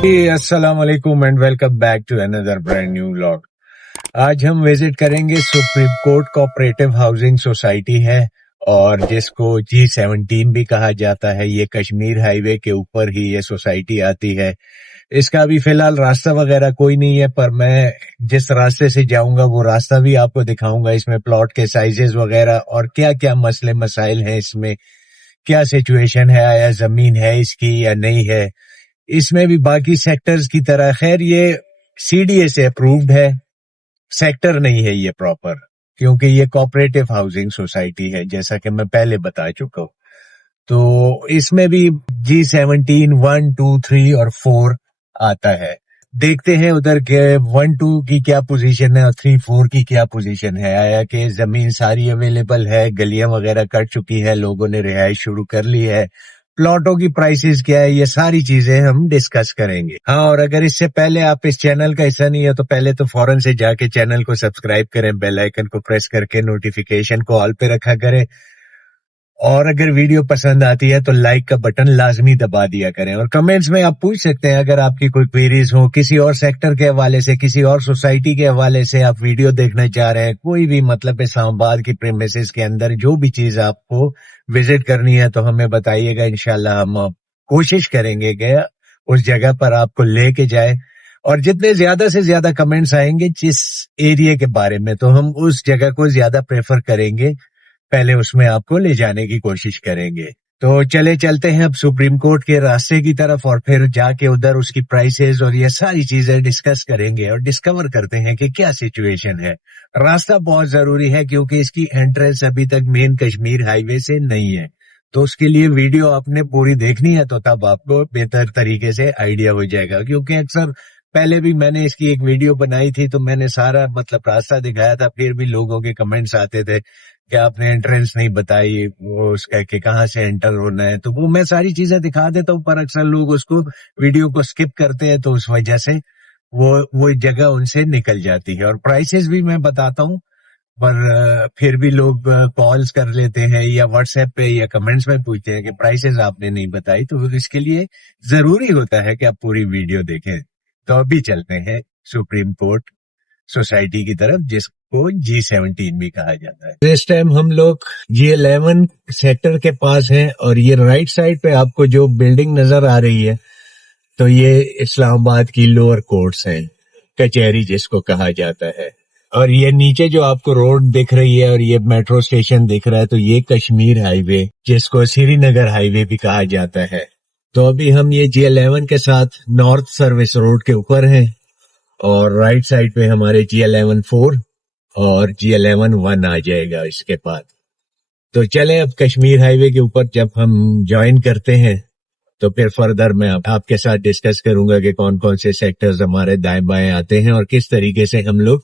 अस्सलाम वालेकुम and welcome back to another brand new vlog. आज हम विजिट करेंगे supreme court cooperative housing society है और जिसको G17 भी कहा जाता है। ये कश्मीर हाईवे के ऊपर ही ये सोसाइटी आती है। इसका भी फिलहाल रास्ता वगैरह कोई नहीं है, पर मैं जिस रास्ते से जाऊंगा वो रास्ता भी आपको दिखाऊंगा। इसमें प्लॉट के साइजेस वगैरह और क्या क्या मसले मसाइल हैं, इसमें क्या सिचुएशन है, आया जमीन है इसकी या नहीं है। इसमें भी बाकी सेक्टर्स की तरह, खैर ये CDA से अप्रूव्ड है, सेक्टर नहीं है ये प्रॉपर, क्योंकि ये कोऑपरेटिव हाउसिंग सोसाइटी है जैसा कि मैं पहले बता चुका हूँ। तो इसमें भी G17 1, 2, 3 और 4 आता है। देखते हैं उधर के 1, 2 की क्या पोजीशन है और 3, 4 की क्या पोजीशन है। आया कि जमीन सारी अवेलेबल है, गलियां वगैरह कट चुकी है, लोगों ने रिहाइश शुरू कर ली है, प्लॉटों की प्राइसेस क्या है, ये सारी चीजें हम डिस्कस करेंगे। हाँ, और अगर इससे पहले आप इस चैनल का हिस्सा नहीं है तो पहले तो फौरन से जाके चैनल को सब्सक्राइब करें, बेल आइकन को प्रेस करके नोटिफिकेशन को ऑल पे रखा करें, और अगर वीडियो पसंद आती है तो लाइक का बटन लाजमी दबा दिया करें। और कमेंट्स में आप पूछ सकते हैं अगर आपकी कोई क्वेरीज हो, किसी और सेक्टर के हवाले से, किसी और सोसाइटी के हवाले से आप वीडियो देखना चाह रहे हैं, कोई भी मतलब इस्लामाबाद की प्रीमिसेस के अंदर जो भी चीज आपको विजिट करनी है तो हमें बताइएगा। इंशाल्लाह हम कोशिश करेंगे कि उस जगह पर आपको लेके जाए, और जितने ज्यादा से ज्यादा कमेंट्स आएंगे जिस एरिया के बारे में तो हम उस जगह को ज्यादा प्रेफर करेंगे, पहले उसमें आपको ले जाने की कोशिश करेंगे। तो चलते हैं अब सुप्रीम कोर्ट के रास्ते की तरफ, और फिर जाके उधर उसकी प्राइसेस और ये सारी चीजें डिस्कस करेंगे और डिस्कवर करते हैं कि क्या सिचुएशन है। रास्ता बहुत जरूरी है क्योंकि इसकी एंट्रेंस अभी तक मेन कश्मीर हाईवे से नहीं है, तो उसके लिए वीडियो आपने पूरी देखनी है, तो तब आपको बेहतर तरीके से आइडिया हो जाएगा। क्योंकि अक्सर पहले भी मैंने इसकी एक वीडियो बनाई थी तो मैंने सारा मतलब रास्ता दिखाया था, फिर भी लोगों के कमेंट्स आते थे कि आपने एंट्रेंस नहीं बताई, वो उसका कि कहाँ से एंटर होना है। तो वो मैं सारी चीजें दिखा देता हूँ, पर अक्सर लोग उसको वीडियो को स्किप करते हैं, तो उस वजह से वो जगह उनसे निकल जाती है। और प्राइसेस भी मैं बताता हूँ, पर फिर भी लोग कॉल्स कर लेते हैं या व्हाट्सएप पे या कमेंट्स में पूछते हैं कि प्राइसेस आपने नहीं बताई। तो इसके लिए जरूरी होता है कि आप पूरी वीडियो देखें। तो अभी चलते हैं सुप्रीम कोर्ट सोसाइटी की तरफ, जिसको G17 भी कहा जाता है। इस टाइम हम लोग G11 सेक्टर के पास हैं, और ये राइट साइड पे आपको जो बिल्डिंग नजर आ रही है तो ये इस्लामाबाद की लोअर कोर्ट्स हैं, कचहरी जिसको कहा जाता है। और ये नीचे जो आपको रोड दिख रही है और ये मेट्रो स्टेशन दिख रहा है, तो ये कश्मीर हाईवे जिसको श्रीनगर हाईवे भी कहा जाता है। तो अभी हम ये G11 के साथ नॉर्थ सर्विस रोड के ऊपर हैं, और राइट साइड पे हमारे G11 4 और G11 1 आ जाएगा इसके बाद। तो चले अब कश्मीर हाईवे के ऊपर जब हम ज्वाइन करते हैं तो फिर फर्दर मैं आपके साथ डिस्कस करूंगा कि कौन कौन से सेक्टर्स हमारे दाएं बाएं आते हैं और किस तरीके से हम लोग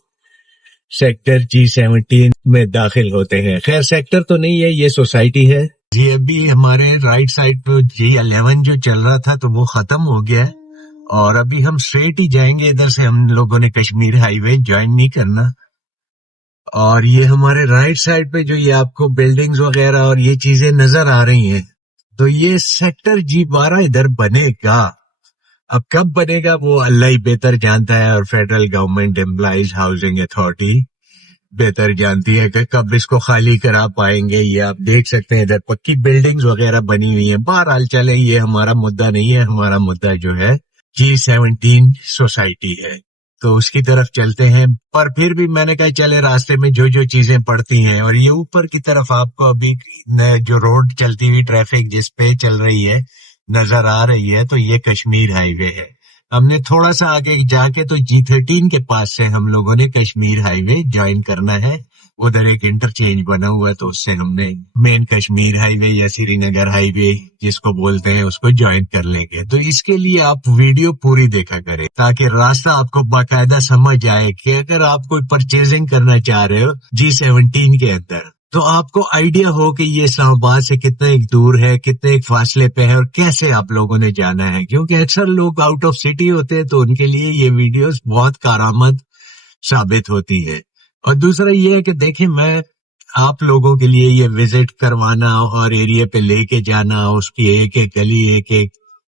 सेक्टर G17 में दाखिल होते हैं। खैर सेक्टर तो नहीं है, ये सोसाइटी है। जी अभी हमारे राइट साइड पे G11 जो चल रहा था तो वो खत्म हो गया है, और अभी हम स्ट्रेट ही जाएंगे। इधर से हम लोगों ने कश्मीर हाईवे ज्वाइन नहीं करना। और ये हमारे राइट साइड पे जो ये आपको बिल्डिंग्स वगैरह और ये चीजें नजर आ रही हैं, तो ये सेक्टर G12 इधर बनेगा। अब कब बनेगा वो अल्लाह ही बेहतर जानता है, और federal government employees housing authority बेहतर जानती है कि कब इसको खाली करा पाएंगे। ये आप देख सकते हैं इधर पक्की बिल्डिंग्स वगैरह बनी हुई है। बहरहाल चले, ये हमारा मुद्दा नहीं है, हमारा मुद्दा जो है G17 सोसाइटी है, तो उसकी तरफ चलते हैं। पर फिर भी मैंने कहा चले रास्ते में जो जो चीजें पड़ती हैं, और ये ऊपर की तरफ आपको अभी जो रोड चलती हुई ट्रैफिक जिस पे चल रही है नजर आ रही है, तो ये कश्मीर हाईवे है। हमने थोड़ा सा आगे जाके तो G13 के पास से हम लोगों ने कश्मीर हाईवे ज्वाइन करना है। उधर एक इंटरचेंज बना हुआ है, तो उससे हमने मेन कश्मीर हाईवे या श्रीनगर हाईवे जिसको बोलते हैं उसको ज्वाइन कर लेंगे। तो इसके लिए आप वीडियो पूरी देखा करें ताकि रास्ता आपको बाकायदा समझ आए कि अगर आप कोई परचेजिंग करना चाह रहे हो G17 के अंदर, तो आपको आइडिया हो कि ये इस्लामाबाद से कितना एक दूर है, कितने एक फासले पे है, और कैसे आप लोगों ने जाना है। क्योंकि अक्सर लोग आउट ऑफ सिटी होते हैं, तो उनके लिए ये वीडियोस बहुत कारआमद साबित होती है। और दूसरा ये है कि देखिए, मैं आप लोगों के लिए ये विजिट करवाना और एरिया पे लेके जाना, उसकी एक एक गली एक एक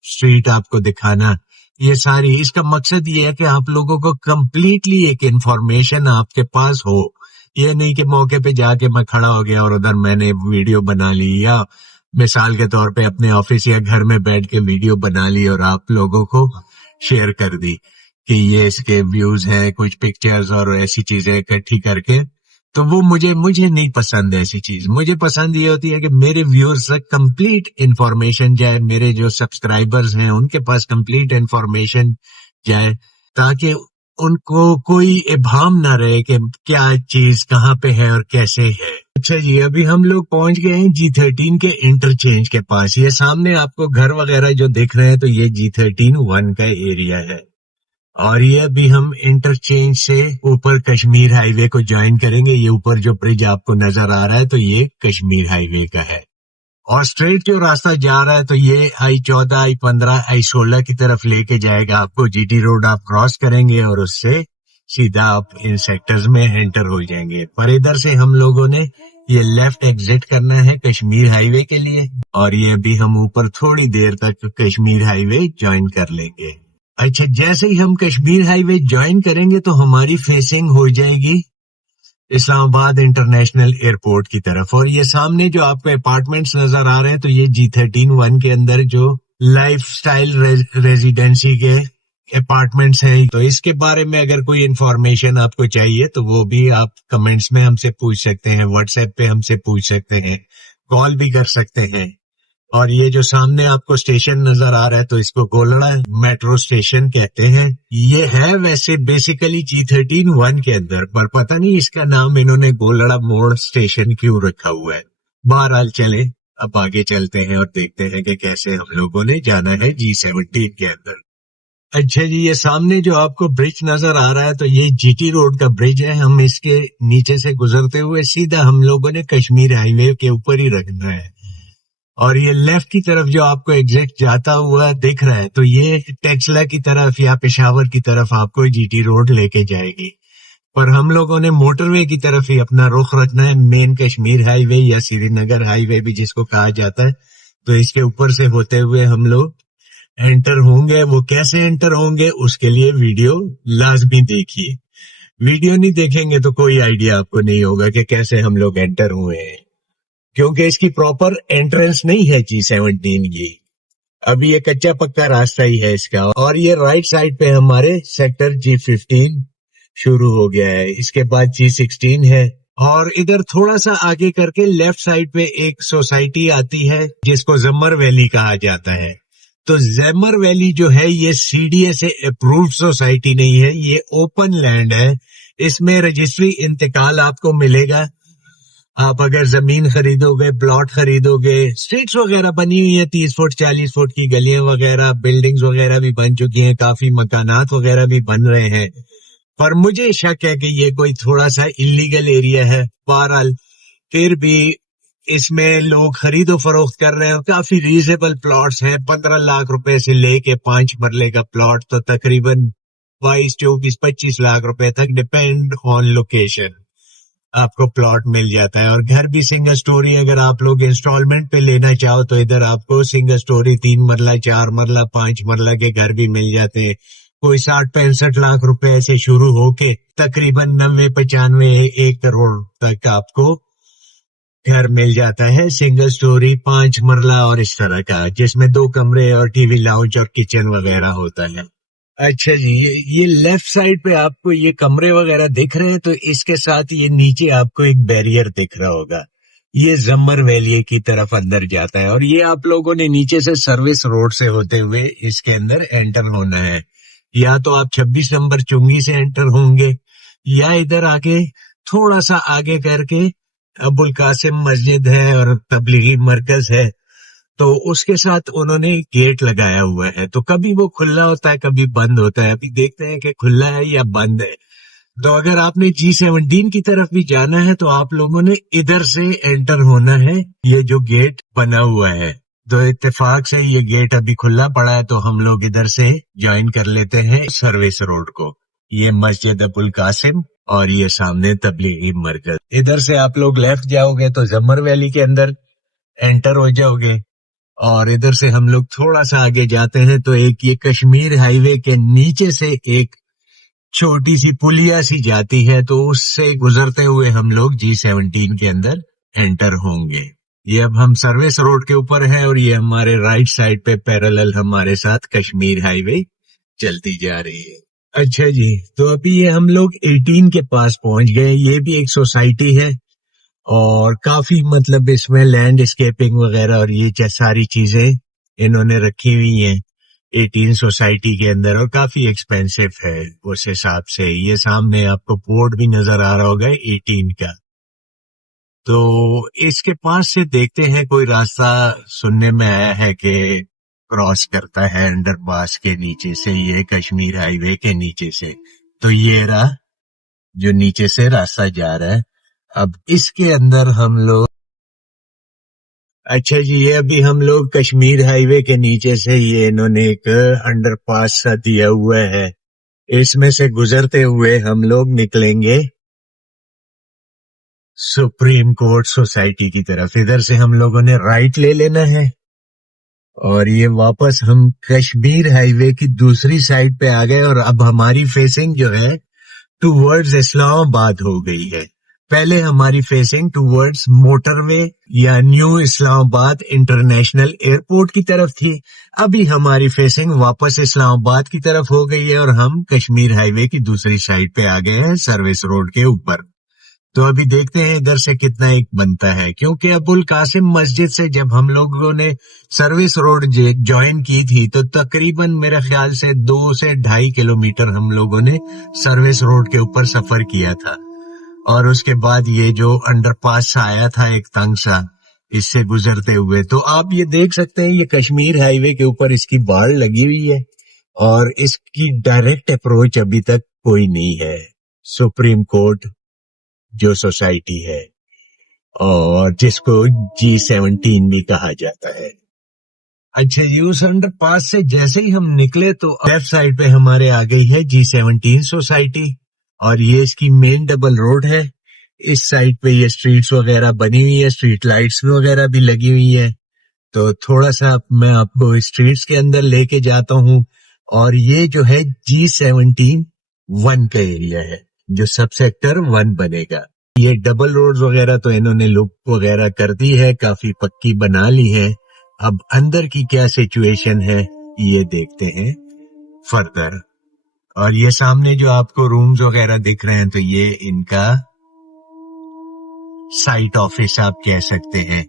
स्ट्रीट आपको दिखाना, ये सारी, इसका मकसद ये है कि आप लोगों को कंप्लीटली एक इंफॉर्मेशन आपके पास हो। ये नहीं कि मौके पे जाके मैं खड़ा हो गया और उधर मैंने वीडियो बना ली, या मिसाल के तौर पे अपने ऑफिस या घर में बैठ के वीडियो बना ली और आप लोगों को शेयर कर दी कि ये इसके व्यूज हैं, कुछ पिक्चर्स और ऐसी चीजें इकट्ठी करके। तो वो मुझे नहीं पसंद है ऐसी चीज। मुझे पसंद ये होती है कि मेरे व्यूअर्स तक कंप्लीट इंफॉर्मेशन जाए, मेरे जो सब्सक्राइबर्स हैं उनके पास कंप्लीट इंफॉर्मेशन जाए, ताकि उनको कोई इबाम ना रहे कि क्या चीज कहाँ पे है और कैसे है। अच्छा जी, अभी हम लोग पहुंच गए हैं G13 के इंटरचेंज के पास। ये सामने आपको घर वगैरह जो दिख रहे हैं, तो ये G13-1 का एरिया है। और ये अभी हम इंटरचेंज से ऊपर कश्मीर हाईवे को ज्वाइन करेंगे। ये ऊपर जो ब्रिज आपको नजर आ रहा है, तो ये कश्मीर हाईवे का है। और स्ट्रेट जो रास्ता जा रहा है, तो ये I14, I15, I16 की तरफ लेके जाएगा आपको। GT रोड आप क्रॉस करेंगे और उससे सीधा आप इन सेक्टर्स में एंटर हो जाएंगे। पर इधर से हम लोगों ने ये लेफ्ट एग्जिट करना है कश्मीर हाईवे के लिए, और ये अभी हम ऊपर थोड़ी देर तक कश्मीर हाईवे ज्वाइन कर लेंगे। अच्छा, जैसे ही हम कश्मीर हाईवे ज्वाइन करेंगे तो हमारी फेसिंग हो जाएगी इस्लामाबाद इंटरनेशनल एयरपोर्ट की तरफ। और ये सामने जो आपको अपार्टमेंट्स नजर आ रहे हैं, तो ये G13-1 के अंदर जो लाइफस्टाइल रेजिडेंसी के अपार्टमेंट्स हैं। तो इसके बारे में अगर कोई इंफॉर्मेशन आपको चाहिए तो वो भी आप कमेंट्स में हमसे पूछ सकते हैं, व्हाट्सएप पे हमसे पूछ सकते हैं, कॉल भी कर सकते हैं। और ये जो सामने आपको स्टेशन नजर आ रहा है, तो इसको गोलड़ा मेट्रो स्टेशन कहते हैं। ये है वैसे बेसिकली G13-1 के अंदर, पर पता नहीं इसका नाम इन्होंने गोलड़ा मोड़ स्टेशन क्यों रखा हुआ है। बहरहाल चले, अब आगे चलते हैं और देखते हैं कि कैसे हम लोगों ने जाना है G17 के अंदर। अच्छा जी, ये सामने जो आपको ब्रिज नजर आ रहा है, तो ये GT रोड का ब्रिज है। हम इसके नीचे से गुजरते हुए सीधा हम लोगों ने कश्मीर हाईवे के ऊपर ही रखना है। और ये लेफ्ट की तरफ जो आपको एग्जैक्ट जाता हुआ दिख रहा है, तो ये टेक्सला की तरफ या पेशावर की तरफ आपको GT रोड लेके जाएगी। पर हम लोगों ने मोटरवे की तरफ ही अपना रुख रखना है, मेन कश्मीर हाईवे या श्रीनगर हाईवे भी जिसको कहा जाता है। तो इसके ऊपर से होते हुए हम लोग एंटर होंगे। वो कैसे एंटर होंगे उसके लिए वीडियो लाजमी देखिए। वीडियो नहीं देखेंगे तो कोई आइडिया आपको नहीं होगा कि कैसे हम लोग एंटर हुए हैं, क्योंकि इसकी प्रॉपर एंट्रेंस नहीं है G17 की। अभी ये कच्चा पक्का रास्ता ही है इसका। और ये राइट साइड पे हमारे सेक्टर G15 शुरू हो गया है, इसके बाद G16 है। और इधर थोड़ा सा आगे करके लेफ्ट साइड पे एक सोसाइटी आती है जिसको जमर वैली कहा जाता है। तो जमर वैली जो है ये CDA से अप्रूव्ड सोसाइटी नहीं है, ये ओपन लैंड है। इसमें रजिस्ट्री इंतकाल आपको मिलेगा। आप अगर जमीन खरीदोगे, प्लॉट खरीदोगे, स्ट्रीट्स वगैरह बनी हुई है 30 फुट 40 फुट की, गलियां वगैरह, बिल्डिंग्स वगैरह भी बन चुकी हैं, काफी मकानात वगैरह भी बन रहे हैं। पर मुझे शक है कि ये कोई थोड़ा सा इलीगल एरिया है। बहरहाल फिर भी इसमें लोग खरीदो फरोख्त कर रहे हैं। काफी रीजनेबल प्लॉट्स हैं, 15 लाख रुपए से लेके 5 मरले का प्लॉट तो तकरीबन 22, 24, 25 लाख रुपए तक, डिपेंड ऑन लोकेशन, आपको प्लॉट मिल जाता है। और घर भी सिंगल स्टोरी अगर आप लोग इंस्टॉलमेंट पे लेना चाहो तो इधर आपको सिंगल स्टोरी 3 मरला, 4 मरला, 5 मरला के घर भी मिल जाते हैं। कोई 60-65 लाख रुपए से शुरू होके तकरीबन 90-95, 1 करोड़ तक आपको घर मिल जाता है, सिंगल स्टोरी 5 मरला और इस तरह का, जिसमें 2 कमरे और टीवी लाउंज और किचन वगैरह होता है। अच्छा जी, ये लेफ्ट साइड पे आपको ये कमरे वगैरह दिख रहे हैं, तो इसके साथ ये नीचे आपको एक बैरियर दिख रहा होगा, ये जमर वैली की तरफ अंदर जाता है। और ये आप लोगों ने नीचे से सर्विस रोड से होते हुए इसके अंदर एंटर होना है। या तो आप 26 नंबर चुंगी से एंटर होंगे, या इधर आके थोड़ा सा आगे करके अबुल कासिम मस्जिद है और तबलीगी मरकज है, तो उसके साथ उन्होंने गेट लगाया हुआ है। तो कभी वो खुला होता है, कभी बंद होता है। अभी देखते हैं कि खुला है या बंद है। तो अगर आपने G17 की तरफ भी जाना है तो आप लोगों ने इधर से एंटर होना है, ये जो गेट बना हुआ है। तो इत्तेफाक से ये गेट अभी खुला पड़ा है, तो हम लोग इधर से ज्वाइन कर लेते हैं सर्विस रोड को। ये मस्जिद अबुल कासिम और ये सामने तबलीगी मरकज। इधर से आप लोग लेफ्ट जाओगे तो जमर वैली के अंदर एंटर हो जाओगे। اور ادھر سے ہم لوگ تھوڑا سا آگے جاتے ہیں تو ایک یہ کشمیر ہائی وے کے نیچے سے ایک چھوٹی سی پلیا سی جاتی ہے، تو اس سے گزرتے ہوئے ہم لوگ G17 کے اندر انٹر ہوں گے. یہ اب ہم سروس روڈ کے اوپر ہیں اور یہ ہمارے رائٹ سائڈ پہ پیرالل ہمارے ساتھ کشمیر ہائی وے چلتی جا رہی ہے. اچھا جی، تو ابھی یہ ہم لوگ 18 کے پاس پہنچ گئے. یہ بھی ایک سوسائٹی ہے اور کافی مطلب اس میں لینڈ اسکیپنگ وغیرہ اور یہ ساری چیزیں انہوں نے رکھی ہوئی ہیں 18 سوسائٹی کے اندر، اور کافی ایکسپینسو ہے اس حساب سے. یہ سامنے آپ کو بورڈ بھی نظر آ رہا ہوگا 18 کا. تو اس کے پاس سے دیکھتے ہیں کوئی راستہ سننے میں آیا ہے کہ کراس کرتا ہے انڈر پاس کے نیچے سے، یہ کشمیر ہائی وے کے نیچے سے. تو یہ رہا جو نیچے سے راستہ جا رہا ہے. اب اس کے اندر ہم لوگ، اچھا جی، یہ ابھی ہم لوگ کشمیر ہائی وے کے نیچے سے یہ انہوں نے ایک انڈر پاس سا دیا ہوا ہے، اس میں سے گزرتے ہوئے ہم لوگ نکلیں گے سپریم کورٹ سوسائٹی کی طرف. ادھر سے ہم لوگوں نے رائٹ لے لینا ہے اور یہ واپس ہم کشمیر ہائی وے کی دوسری سائڈ پہ آ گئے، اور اب ہماری فیسنگ جو ہے ٹو ورڈز اسلام آباد ہو گئی ہے. پہلے ہماری فیسنگ ٹو ورڈز موٹر وے یا نیو اسلام آباد انٹرنیشنل ایئرپورٹ کی طرف تھی. ابھی ہماری فیسنگ واپس اسلام آباد کی طرف ہو گئی ہے اور ہم کشمیر ہائی وے کی دوسری سائڈ پہ آ گئے ہیں سروس روڈ کے اوپر. تو ابھی دیکھتے ہیں ادھر سے کتنا ایک بنتا ہے، کیونکہ ابو القاسم مسجد سے جب ہم لوگوں نے سروس روڈ جوائن کی تھی تو تقریباً میرے خیال سے 2 سے 2.5 کلومیٹر ہم لوگوں نے سروس روڈ کے اوپر سفر کیا تھا. اور اس کے بعد یہ جو انڈر پاس آیا تھا ایک تنگ سا، اس سے گزرتے ہوئے تو آپ یہ دیکھ سکتے ہیں یہ کشمیر ہائی وے کے اوپر اس کی باڑ لگی ہوئی ہے اور اس کی ڈائریکٹ اپروچ ابھی تک کوئی نہیں ہے. سپریم کورٹ جو سوسائٹی ہے اور جس کو G17 بھی کہا جاتا ہے. اچھا جی، اس انڈر پاس سے جیسے ہی ہم نکلے تو لیفٹ سائڈ پہ ہمارے آ گئی ہے G17 سوسائٹی، اور یہ اس کی مین ڈبل روڈ ہے. اس سائڈ پہ یہ سٹریٹس وغیرہ بنی ہوئی ہے، اسٹریٹ لائٹس وغیرہ بھی لگی ہوئی ہے. تو تھوڑا سا میں آپ کو اسٹریٹس کے اندر لے کے جاتا ہوں، اور یہ جو ہے G17-1 کا ایریا ہے جو سب سیکٹر 1 بنے گا. یہ ڈبل روڈز وغیرہ تو انہوں نے لک وغیرہ کر دی ہے، کافی پکی بنا لی ہے. اب اندر کی کیا سچویشن ہے یہ دیکھتے ہیں فردر. اور یہ سامنے جو آپ کو رومز وغیرہ دکھ رہے ہیں تو یہ ان کا سائٹ آفس آپ کہہ سکتے ہیں.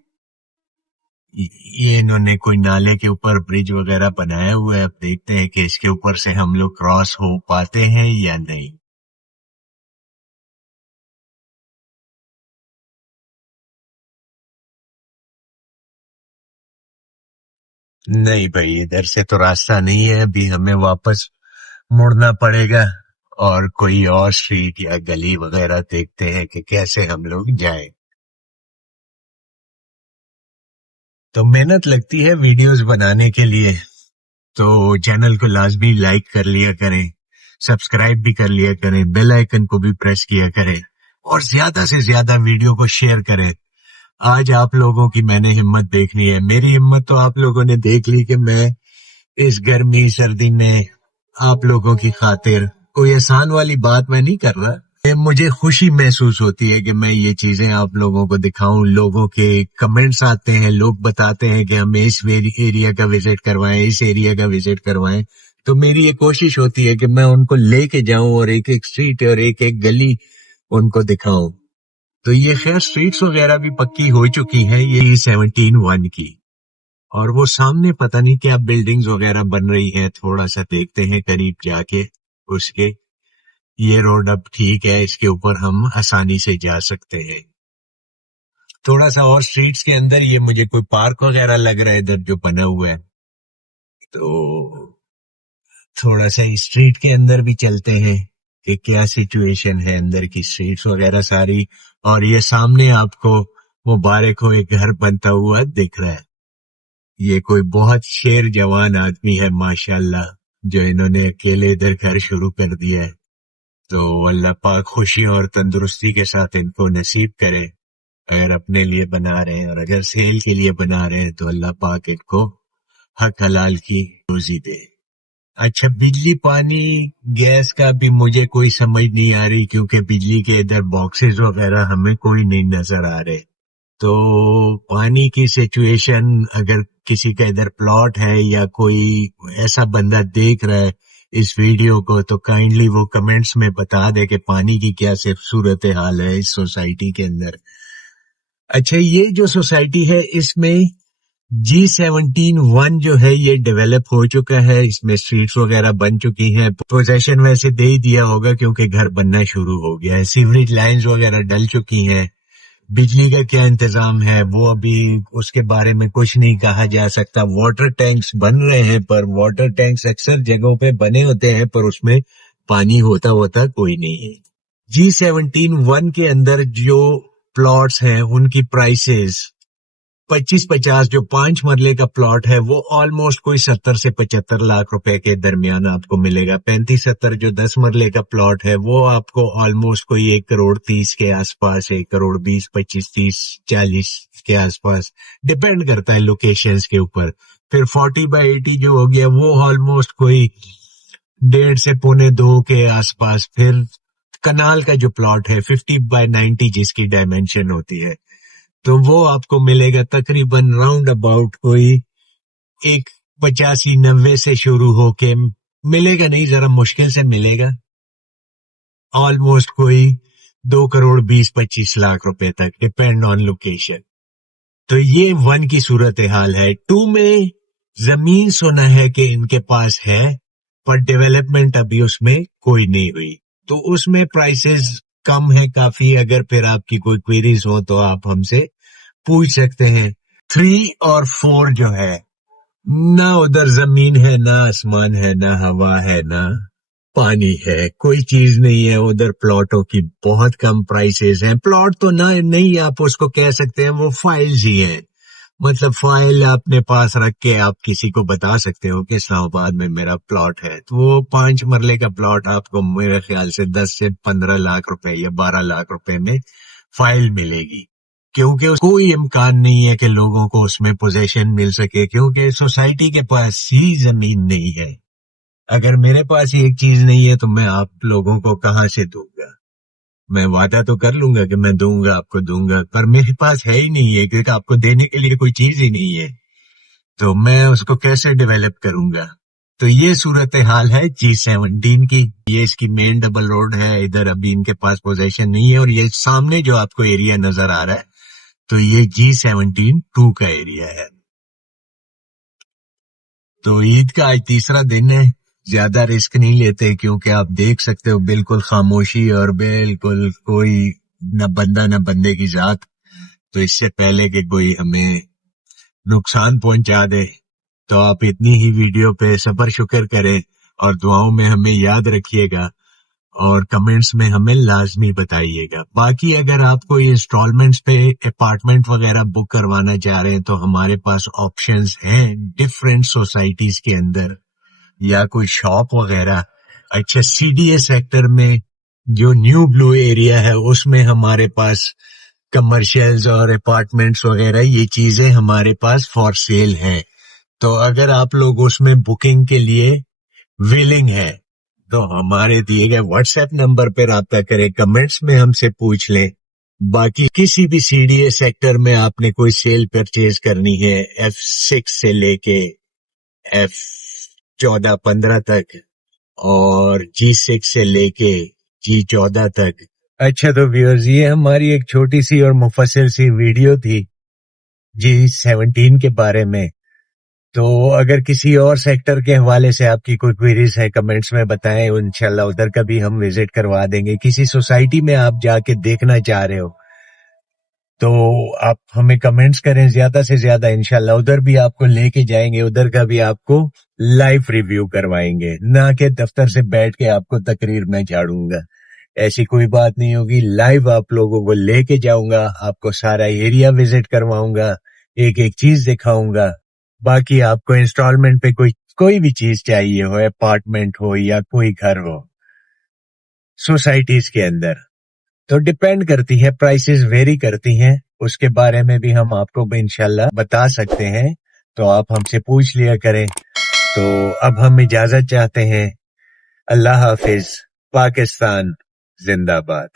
یہ انہوں نے کوئی نالے کے اوپر برج وغیرہ بنایا ہوا ہے. اب دیکھتے ہیں کہ اس کے اوپر سے ہم لوگ کراس ہو پاتے ہیں یا نہیں. نہیں بھائی، ادھر سے تو راستہ نہیں ہے، ابھی ہمیں واپس مڑنا پڑے گا اور کوئی اور اسٹریٹ یا گلی وغیرہ دیکھتے ہیں کہ کیسے ہم لوگ جائیں. تو محنت لگتی ہے ویڈیوز بنانے کے لیے، تو چینل کو لازمی لائک کر لیا کریں، سبسکرائب بھی کر لیا کریں، بیل آئیکن کو بھی پریس کیا کریں اور زیادہ سے زیادہ ویڈیو کو شیئر کریں. آج آپ لوگوں کی میں نے ہمت دیکھنی ہے. میری ہمت تو آپ لوگوں نے دیکھ لی کہ میں اس گرمی سردی میں آپ لوگوں کی خاطر کوئی آسان والی بات میں نہیں کر رہا. مجھے خوشی محسوس ہوتی ہے کہ میں یہ چیزیں آپ لوگوں کو دکھاؤں. لوگوں کے کمنٹس آتے ہیں، لوگ بتاتے ہیں کہ ہمیں اس ایریا کا وزٹ کروائیں، اس ایریا کا وزٹ کروائیں. تو میری یہ کوشش ہوتی ہے کہ میں ان کو لے کے جاؤں اور ایک ایک اسٹریٹ اور ایک ایک گلی ان کو دکھاؤں. تو یہ خیر سٹریٹس وغیرہ بھی پکی ہو چکی ہیں یہ 17-1 کی، اور وہ سامنے پتہ نہیں کیا بلڈنگز وغیرہ بن رہی ہیں. تھوڑا سا دیکھتے ہیں قریب جا کے اس کے. یہ روڈ اب ٹھیک ہے، اس کے اوپر ہم آسانی سے جا سکتے ہیں. تھوڑا سا اور سٹریٹس کے اندر یہ مجھے کوئی پارک وغیرہ لگ رہا ہے ادھر جو بنا ہوا ہے، تو تھوڑا سا اسٹریٹ کے اندر بھی چلتے ہیں کہ کیا سچویشن ہے اندر کی سٹریٹس وغیرہ ساری. اور یہ سامنے آپ کو مبارک ہو ایک گھر بنتا ہوا دکھ رہا ہے. یہ کوئی بہت شیر جوان آدمی ہے ماشاءاللہ جو انہوں نے اکیلے ادھر گھر شروع کر دیا ہے. تو اللہ پاک خوشی اور تندرستی کے ساتھ ان کو نصیب کرے اگر اپنے لیے بنا رہے ہیں اور اگر سیل کے لیے بنا رہے ہیں تو اللہ پاک ان کو حق حلال کی روزی دے. اچھا، بجلی پانی گیس کا بھی مجھے کوئی سمجھ نہیں آ رہی، کیونکہ بجلی کے ادھر باکسز وغیرہ ہمیں کوئی نہیں نظر آ رہے. تو پانی کی سچویشن، اگر کسی کا ادھر پلاٹ ہے یا کوئی ایسا بندہ دیکھ رہا ہے اس ویڈیو کو، تو کائنڈلی وہ کمنٹس میں بتا دے کہ پانی کی کیا صرف صورتحال ہے اس سوسائٹی کے اندر. اچھا، یہ جو سوسائٹی ہے اس میں G17-1 جو ہے یہ ڈیولپ ہو چکا ہے، اس میں اسٹریٹس وغیرہ بن چکی ہیں. پوزیشن ویسے دے ہی دیا ہوگا کیونکہ گھر بننا شروع ہو گیا ہے. سیوریج لائنز وغیرہ ڈل چکی ہیں. بجلی کا کیا انتظام ہے وہ ابھی اس کے بارے میں کچھ نہیں کہا جا سکتا. واٹر ٹینکس بن رہے ہیں، پر واٹر ٹینکس اکثر جگہوں پہ بنے ہوتے ہیں پر اس میں پانی ہوتا کوئی نہیں ہے. G17-1 کے اندر جو پلاٹس ہیں ان کی پرائسز 25-50 جو 5 مرلے کا پلاٹ ہے وہ آلموسٹ کوئی 70 سے 75 لاکھ روپے کے درمیان آپ کو ملے گا. 35-70 جو 10 مرلے کا پلاٹ ہے وہ آپ کو آلموسٹ کوئی 1 کروڑ 30 کے آس پاس، 1 کروڑ 20 25 30 40 کے آس پاس، ڈیپینڈ کرتا ہے لوکیشنز کے اوپر. پھر 40/80 جو ہو گیا وہ آلموسٹ کوئی 1.5 سے 1.25 کے آس پاس. پھر کنال کا جو پلاٹ ہے 50/90 جس کی ڈائمینشن ہوتی ہے، تو وہ آپ کو ملے گا تقریباً راؤنڈ اباؤٹ کوئی 85-90 سے شروع ہو کے ملے گا، نہیں ذرا مشکل سے ملے گا، آلموسٹ کوئی 2 کروڑ 20-25 لاکھ روپے تک، ڈیپینڈ آن لوکیشن. تو یہ 1 کی صورتحال ہے. 2 میں زمین سنا ہے کہ ان کے پاس ہے پر ڈیولپمنٹ ابھی اس میں کوئی نہیں ہوئی، تو اس میں پرائسز کم ہے کافی. اگر پھر آپ کی کوئی کوئریز ہو تو آپ ہم سے پوچھ سکتے ہیں. 3 اور 4 جو ہے، نہ ادھر زمین ہے، نہ آسمان ہے، نہ ہوا ہے، نہ پانی ہے، کوئی چیز نہیں ہے ادھر. پلاٹوں کی بہت کم پرائسز ہیں. پلاٹ تو نہیں آپ اس کو کہہ سکتے ہیں، وہ فائلز ہی ہیں. مطلب فائل اپنے پاس رکھ کے آپ کسی کو بتا سکتے ہو کہ اسلام آباد میں میرا پلاٹ ہے، تو وہ 5 مرلے کا پلاٹ آپ کو میرے خیال سے 10 سے 15 لاکھ روپے یا 12 لاکھ روپے میں فائل ملے گی. کیونکہ کوئی امکان نہیں ہے کہ لوگوں کو اس میں پوزیشن مل سکے، کیونکہ سوسائٹی کے پاس ہی زمین نہیں ہے. اگر میرے پاس ہی ایک چیز نہیں ہے تو میں آپ لوگوں کو کہاں سے دوں گا؟ میں وعدہ تو کر لوں گا کہ میں دوں گا، آپ کو دوں گا، پر میرے پاس ہے ہی نہیں ہے، کیونکہ آپ کو دینے کے لیے کوئی چیز ہی نہیں ہے، تو میں اس کو کیسے ڈیولپ کروں گا؟ تو یہ صورتحال ہے G17 کی. یہ اس کی مین ڈبل روڈ ہے، ادھر ابھی ان کے پاس پوزیشن نہیں ہے. اور یہ سامنے جو آپ کو ایریا نظر آ رہا ہے تو یہ G17-2 کا ایریا ہے. تو عید کا آج تیسرا دن ہے، زیادہ رسک نہیں لیتے کیونکہ آپ دیکھ سکتے ہو بالکل خاموشی اور بالکل کوئی نہ بندہ نہ بندے کی ذات. تو اس سے پہلے کہ کوئی ہمیں نقصان پہنچا دے تو آپ اتنی ہی ویڈیو پہ صبر شکر کریں اور دعاؤں میں ہمیں یاد رکھیے گا اور کمنٹس میں ہمیں لازمی بتائیے گا. باقی اگر آپ کو یہ انسٹالمنٹس پہ اپارٹمنٹ وغیرہ بک کروانا چاہ رہے ہیں تو ہمارے پاس آپشنز ہیں ڈفرینٹ سوسائٹیز کے اندر، یا کوئی شاپ وغیرہ. اچھا، CDA سیکٹر میں جو نیو بلو ایریا ہے اس میں ہمارے پاس کمرشلز اور اپارٹمنٹس وغیرہ یہ چیزیں ہمارے پاس فار سیل ہیں. تو اگر آپ لوگ اس میں بکنگ کے لیے ویلنگ ہے تو ہمارے دیے گئے واٹس ایپ نمبر پہ رابطہ کریں، کمنٹس میں ہم سے پوچھ لیں. باقی کسی بھی CDA سیکٹر میں آپ نے کوئی سیل پرچیز کرنی ہے F6 سے لے کے F14-15 تک اور G6 سے لے کے G14 تک. اچھا تو ویورز، یہ ہماری ایک چھوٹی سی اور مفصل سی ویڈیو تھی G17 کے بارے میں. تو اگر کسی اور سیکٹر کے حوالے سے آپ کی کوئی کوئریز ہے کمنٹس میں بتائیں، انشاءاللہ ادھر کا بھی ہم وزٹ کروا دیں گے. کسی سوسائٹی میں آپ جا کے دیکھنا چاہ رہے ہو تو آپ ہمیں کمنٹس کریں زیادہ سے زیادہ، انشاءاللہ ادھر بھی آپ کو لے کے جائیں گے، ادھر کا بھی آپ کو لائیو ریویو کروائیں گے، نہ کہ دفتر سے بیٹھ کے آپ کو تقریر میں جھاڑوں گا. ایسی کوئی بات نہیں ہوگی، لائیو آپ لوگوں کو لے کے جاؤں گا، آپ کو سارا ایریا وزٹ کرواؤں گا، ایک ایک چیز دکھاؤں گا. باقی آپ کو انسٹالمنٹ پہ کوئی بھی چیز چاہیے ہو، اپارٹمنٹ ہو یا کوئی گھر ہو سوسائٹیز کے اندر، تو ڈیپینڈ کرتی ہے، پرائسز ویری کرتی ہیں. اس کے بارے میں بھی ہم آپ کو انشاءاللہ بتا سکتے ہیں، تو آپ ہم سے پوچھ لیا کریں۔ تو اب ہم اجازت چاہتے ہیں۔ اللہ حافظ۔ پاکستان زندہ باد۔